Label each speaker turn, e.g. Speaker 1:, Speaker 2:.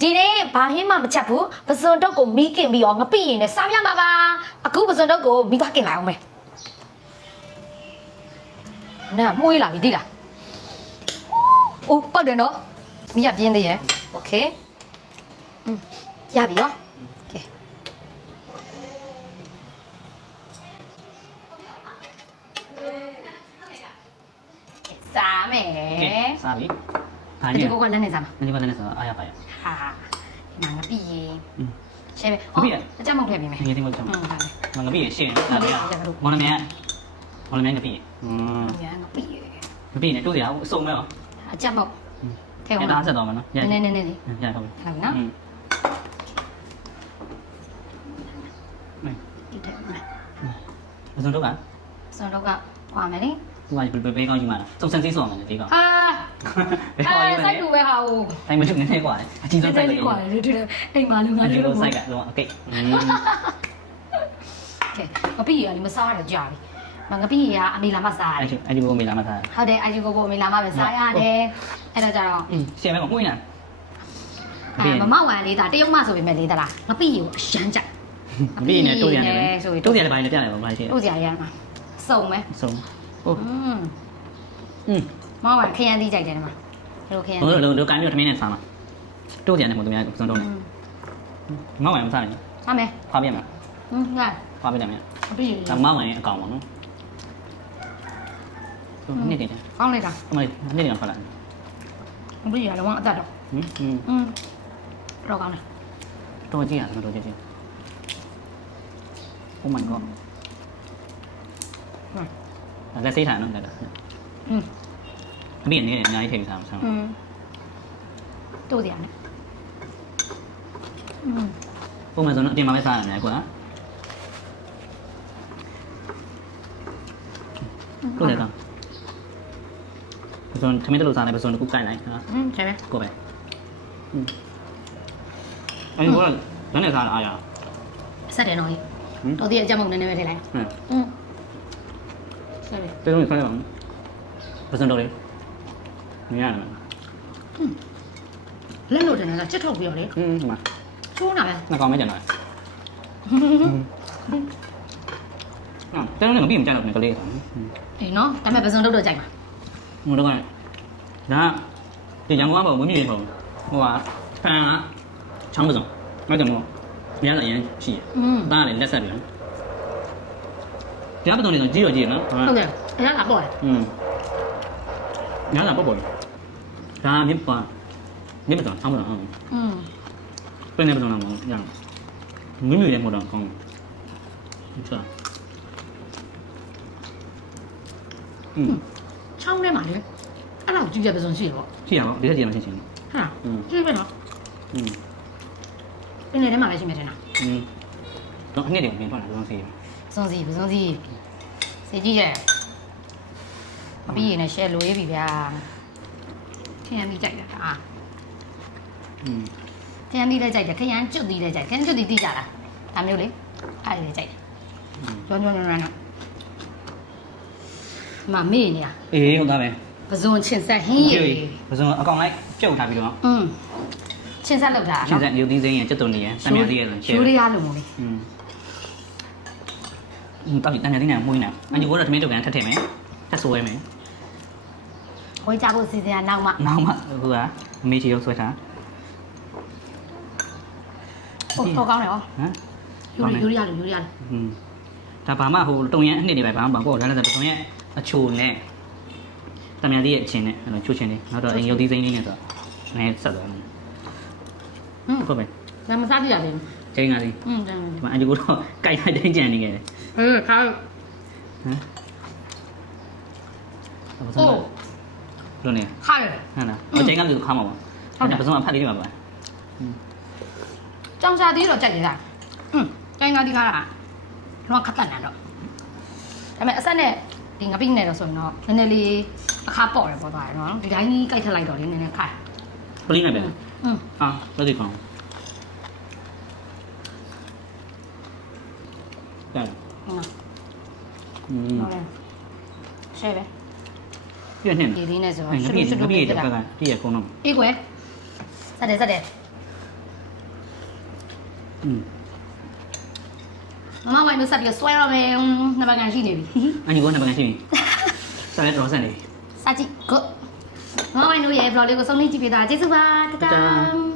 Speaker 1: ဒီနေ့ဘာဟင်းမှမချက်ဘူးပစွန်တော့ကိုမီးကင်ပြီးတော့ငပိရင်နဲ့စားပြမှာပါအခုပစွန်တော့ကိုမီးသွားကင်လိုက်အောင်မယ်နာမွေးလာပြီဒီလားအိုးပောက်တယ်နော်မီးရပြင်းသေးရဲ့โอเคอืมရပြီနော်โอเคစားမယ်
Speaker 2: ကဲစားပြီ ဘာနဲ့
Speaker 1: ဒီ
Speaker 2: ကော
Speaker 1: ကလည်းနေစားမှာ
Speaker 2: နေပါနဲ့ဆိုတော့အားရပါရ
Speaker 1: ဟာဒီမှာငါပြီးရေရှင်းမ
Speaker 2: ယ်ဟုတ်
Speaker 1: အကြမ်းမောက်ထည့်ပေးမယ်
Speaker 2: ဒီတိမော
Speaker 1: က်ချက်မှာ
Speaker 2: ငါပြီးရေရှင်းတယ်ဒါကမော်နမြန်မော်နမြန်ငါပြီးရေอืม
Speaker 1: ငါပြီးရေ
Speaker 2: မပြီးနဲ့တို့ရအောင်အစုံမဲ့အောင်
Speaker 1: အကြမ်းမောက်ထည့်
Speaker 2: အော
Speaker 1: င်
Speaker 2: ဒါဆက်တော့မယ်နော်
Speaker 1: နည်းနည်းနည်းနည်း
Speaker 2: ရဟုတ်ပြီ
Speaker 1: ဟုတ်နော်ဒီတက်မယ်
Speaker 2: အစုံတော့က
Speaker 1: အစုံတော့ကကွာမယ်လေ
Speaker 2: ဒီမှာပြေးပြေးကောင်းယူမှာလားစုံစမ်းစိတ်ဆောင်မယ်လေဒီကောင်
Speaker 1: ဟာ အဲ
Speaker 2: ကောင်းကြီး
Speaker 1: စို
Speaker 2: လဲ
Speaker 1: က်တူပဲဟာဟို
Speaker 2: တိုင်းမထုတ်နေကွာအကြီးဆုံးစိုက်တယ်
Speaker 1: ကွာလေဒီအိမ်မှာလူငါ
Speaker 2: အ
Speaker 1: လေး
Speaker 2: ကြီး
Speaker 1: လို့
Speaker 2: ဆုံး
Speaker 1: ပေါ့
Speaker 2: စိုက်ကတော့အကိတ်อืม
Speaker 1: ။ကဲငပိရေကလည်းမစားရတော့ကြာပြီ။မငပိရေကအမေလာမစားရ
Speaker 2: အဲ့
Speaker 1: တယ်
Speaker 2: ဒီအဲ့ဒီဘုံမေးလာမှသား
Speaker 1: ။ဟုတ်တယ်အကြီးကိုကိုအမေလာမပဲစားရတယ်။အဲ့ဒါကြတော့
Speaker 2: อืมရှင်းမဲမမှုန်းလား
Speaker 1: အဲမမဝမ်လေးဒါတရုတ်မဆိုပေမဲ့လေးသလားငပိရေကိုအရမ်းကြိုက်
Speaker 2: ငပိနဲ့တို့ရတယ်
Speaker 1: ဆိုပြီး
Speaker 2: တို့ရတယ်ဘာလဲပြရတယ်ဘာလဲရှင်း
Speaker 1: တို့ကြရရမှာစုံပဲ
Speaker 2: စုံဟုတ်
Speaker 1: อืม
Speaker 2: อืม
Speaker 1: မောင်ကခရမ်းသီးကြိုက်တယ်ဒီမှာတို့ခရမ်းတို့
Speaker 2: တို့တို့ကန်ပြီးတော့ထမင်းနဲ့စားမှာတို့ကြံတယ်မို့သူများစုံတော့
Speaker 1: မ
Speaker 2: ယ်မောင်ကမစားနိုင်ဘူး
Speaker 1: စားမယ်
Speaker 2: ဖားပြမ
Speaker 1: ယ်ဟင်းက
Speaker 2: ဖားပြတယ်မြန်
Speaker 1: အပြည့်
Speaker 2: ဒါမောင်ကအကောင်ပါနော်နေ့တည်း
Speaker 1: ကောင်းလိုက်တာ
Speaker 2: အမေနေ့တည်းဖားလိုက်
Speaker 1: အပြည့်ရတော့အသက်တော့
Speaker 2: ဟင်းဟင်း
Speaker 1: တော့ကောင်းတယ်
Speaker 2: တော်ကြည့်ရအောင်တော်ကြည့်ကြည့် Oh my god လက်စိတ်ထားနော်လက်တော့
Speaker 1: อืม
Speaker 2: အမေနေနေအများကြီးထည့်ထားမှာ
Speaker 1: อืมတို့ကြရနဲ့อืม
Speaker 2: ပုံမှန်ဆိုတော့အတင်မှာပဲစားရတယ်ကွာတို့ရတော့ပစုံထမင်းတလို့စားတယ်ပစုံတစ်ခုကိုက်လိုက်ဟာ
Speaker 1: อืมကျဲပဲ
Speaker 2: ကိုပဲอืมအဲ့ဒီကတော့ဘယ်နဲ့စားအားရ
Speaker 1: ဆက်တယ်နော်ကြီး
Speaker 2: ဟမ်
Speaker 1: တို့ဒီအကြမ်းမုံနည်းနည်းပဲထည့်လိုက်
Speaker 2: ဟမ်
Speaker 1: อืมဆက်တယ်
Speaker 2: တဲလုံးစားရအောင်ပစုံတော့လေ မရဘူး
Speaker 1: လက်လို့တယ်နော်ချစ်ထုတ်ပြီးတော့လေ
Speaker 2: อืมဒီမှာ
Speaker 1: ချိုးတာပဲ
Speaker 2: နှစ်ကောင်မဲကျန်တော့နော်တဲလုံးကပြီးမကြတော့ဘူးကလေး
Speaker 1: အေးနော်ဒါပေမဲ့ပစုံတော့တော့ကြိုက်ပါ
Speaker 2: ဟိုတော့ကဒါဒီရန်ကုန်ကပေါ့ဝင်းမြင့်ပေါ့ဟိုကဖန်ကချောင်းပစုံအဲ့ကြောင့်မို့မရတော့ရင်ရှိတယ်
Speaker 1: อืม
Speaker 2: ဒါကလည်းလက်ဆက်ပြီတရားပစုံတွေဆိုကြီးရောကြီးနော်
Speaker 1: ဟုတ်တယ်အဲ့ဒါကပေါ့လေ
Speaker 2: อืม ညာလာပေါ့ပေါ့ဒါမြစ်ပါမြစ်ပစုံချောင်းပစုံဟုတ်
Speaker 1: อืม
Speaker 2: ပြနေပစုံတော့မဟုတ်ရအောင်မြင့်မြင့်လည်းမဟုတ်တော့ကောင်းဟုတ်ချာอืม
Speaker 1: ချောင်းထဲမှာလေအဲ့ဒါကိုကြည့်ရပစုံရှိရပေါ့
Speaker 2: ကြည့်ရအောင်ဒီကကြည့်ရမှချင်းချင်း
Speaker 1: ဟာ
Speaker 2: อืม
Speaker 1: ကြည့်ပဲနော်
Speaker 2: อืม
Speaker 1: ပင်လယ်ထဲမှာလည်းရှိမှထင်တာ
Speaker 2: อืมတော့အနှစ်တည်းပြင်ထွက်လာတော့စီ
Speaker 1: ပစုံစီပစုံစီစေကြည့်ရ မပြီးရင်လည်းရှယ်လိုရေးပြီဗျာခရမ်းပြီးကြိုက်တာဟာ
Speaker 2: อืม
Speaker 1: ခရမ်းပြီးလည်းကြိုက်တယ်ခရမ်းကျွတ်ပြီးလည်းကြိုက်ခရမ်းကျွတ်ပြီးတိကြတာဒါမျိုးလေအဲ့ဒီလည်းကြိုက်တယ်
Speaker 2: อืม
Speaker 1: ကျွမ်းကျွမ်းကျွမ်းကျွမ်းတော့မမေ့နေရ
Speaker 2: အေးဟုတ်သားပဲ
Speaker 1: ပစုံချင်ဆက်ဟင်းရည်
Speaker 2: ပစုံအကောင်လိုက်ပြုတ်ထားပြီးတော့
Speaker 1: อืมချင်ဆက်လောက်တာ
Speaker 2: ရှင်းဆက်ရုပ်သီးစိမ်းရကျွတ်တုံနေရတမ်းမြသေးရဆိုရှယ်
Speaker 1: ရိုးရရလို့မို့လေ
Speaker 2: อืมอืมတောက်တမ်းမြသေးနေမှုနေအညီဘောတော့တမင်းတုတ်ကန်ထက်ထည့်မယ်ထက်ဆွဲမယ်
Speaker 1: ဝေးကြဖို့စီစဉ်ရနောက်မှ
Speaker 2: နောက်မှဟိုကအမေချီရောက်ဆွဲထား
Speaker 1: ဟုတ်တော့ကောင်းတယ်ဟော
Speaker 2: ဟမ်
Speaker 1: ရိုးရရိုးရလို့ရိုးရလို့
Speaker 2: อืมဒါဘာမှဟိုတုံရန်အနှစ်တွေပဲဘာမှမပေါ့ဒါလည်းဆိုတုံရန်အချိုနဲ့တမ်းမြသေးရဲ့အချင်းနဲ့အဲ့လိုချိုးချင်းလေးနောက်တော့အင်ရုပ်သီးစိမ်းလေးနဲ့ဆိုနည်းဆက်သွားတယ်
Speaker 1: ဟွန်း
Speaker 2: ဟုတ်ပဲ
Speaker 1: ဒါမစားပြရသေးဘူး
Speaker 2: ချိန်လာစီ
Speaker 1: อืมတမ်း
Speaker 2: ဒီမှာအညီဘောတော့ကြိုက်လိုက်တိုင်းကြံနေခဲ့တယ်
Speaker 1: ဟဲ့ခါ
Speaker 2: ဟမ်
Speaker 1: โอ้
Speaker 2: လို့နေ
Speaker 1: ခါရ
Speaker 2: ဟမ်လားအချိန်ကလည်းခါမှာပါ
Speaker 1: ဟုတ်တယ်
Speaker 2: ပစုံအဖတ်လေးတွေပါပါ
Speaker 1: ကြောင်ချာသေးတော့ကြိုက်နေတာอืมကျိုင်းကားဒီကားကတော့ခက်တက်နေတော့ဒါပေမဲ့အဆက်နဲ့ဒီငပိနဲ့တော့ဆိုရင်တော့နည်းနည်းလေးအခါပေါ့တယ်ပေါ့သွားတယ်နော်ဒီတိုင်းကြီးကြိုက်ထက်လိုက်တော့လေနည်းနည်းခါ
Speaker 2: ပလင်းနဲ့ပဲ
Speaker 1: อืม
Speaker 2: ဟာလက်ဒီကောင်တယ်
Speaker 1: ဟုတ်လား
Speaker 2: อืม
Speaker 1: ဟုတ်တယ်ရှယ်ပဲ
Speaker 2: ပြည့်နေ
Speaker 1: ဒီလေးနဲ့ဆိုတော့
Speaker 2: ငါ
Speaker 1: ရှု
Speaker 2: ပြည့်
Speaker 1: ပ်ရှုပ်
Speaker 2: ငါပြည့်
Speaker 1: ပြ
Speaker 2: တဲ့
Speaker 1: စ်
Speaker 2: ဘ
Speaker 1: တာ
Speaker 2: က်ကပြည့်ရကုန်တော့
Speaker 1: အေးကွယ်စက်တယ်စက်တယ်
Speaker 2: อืม
Speaker 1: မမဝိုင်းတို့ဆက်ပြီးဆွဲရမယ်နှစ်ပတ်ကန်ရှိနေပြီ
Speaker 2: အညီဘောနှစ်ပတ်ရှိပြီစားရဲတော်ဆက်နေပြီ
Speaker 1: စာကြည့်ကိုမမဝိုင်းတို့ရဲ့ vlog လေးကိုဆုံးဖြတ်ကြည့်ပေးတာကျေးဇူးပါတ
Speaker 2: တ
Speaker 1: တာ
Speaker 2: တာ